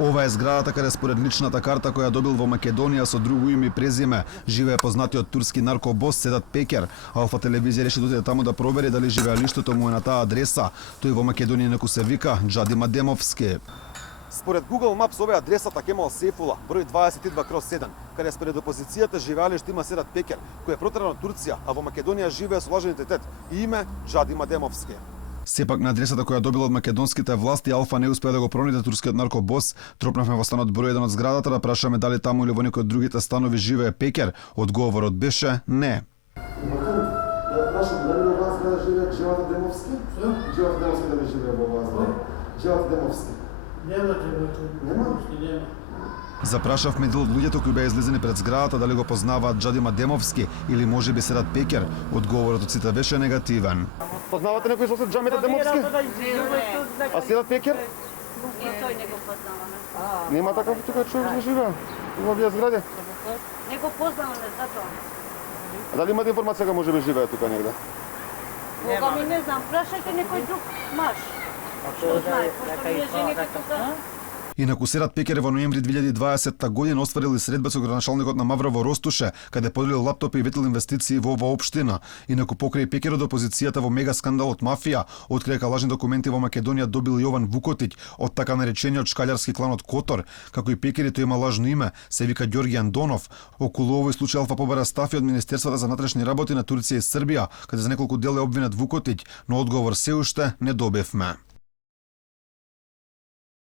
Ова е зградата каде според личната карта која добил во Македонија со друго име и презиме живее познатиот турски наркобос Седат Пекер. Алфа телевизија реши да отиде таму да провери дали живеалиштето му е на таа адреса. Тој во Македонија неку се вика Джадим Адемовски. Според Google Maps оваа адресата Кемал Сейфула, број 22/7, каде според опозицијата живеалиште има Седат Пекер, кој е протеран од Турција, а во Македонија живее со лажен идентитет и име Джадим Адемовски. Сепак на адресата која добила од македонските власти, Алфа не успеа да го пронајде турскиот наркобос. Тропнавме во станот број 1 од зградата да прашаме дали таму или во некој од другите станови живее Пекер. Одговорот беше не. Прашам, дали во оваа зграда живее Джеват Адемовски? Джеват Адемовски дали живее во оваа зграда? Джеват Адемовски. Нема? Запрашавме дел од луѓето кои беа излезени пред зградата дали го познаваат Джадим Адемовски или можеби Седат Пекер. Одговорот од сите беше негативен. Познавате некој со Джамет Адемовски? А Седат Пекер? И тој не го познаваме. Нема таков тука човек да живее во овие згради? Не го познаваме затоа. А дали имате информација дека можеби живее тука негде? Кога ми не знам, прашајте некој друг маж. Што знае, пошто ние жените тука. Инаку Седат Пекер во ноември 2020 година остварил и средба со градоначалникот на Мавра во Ростуше, каде поделил лаптопи и ветил инвестиции во оваа општина. Инаку покрај Пекерот опозицијата во мега скандалот мафија открие дека лажни документи во Македонија добил Јован Вукотиќ од така наречениот шкалјарски кланот Котор, како и Пекерит тој има лажно име, се вика Ѓорги Андонов. Околу овој случај Алфа побара стафи од Министерството за внатрешни работи на Турција и Србија, каде за неколку дела е обвинет Вукотиќ, но одговор се уште не добивме.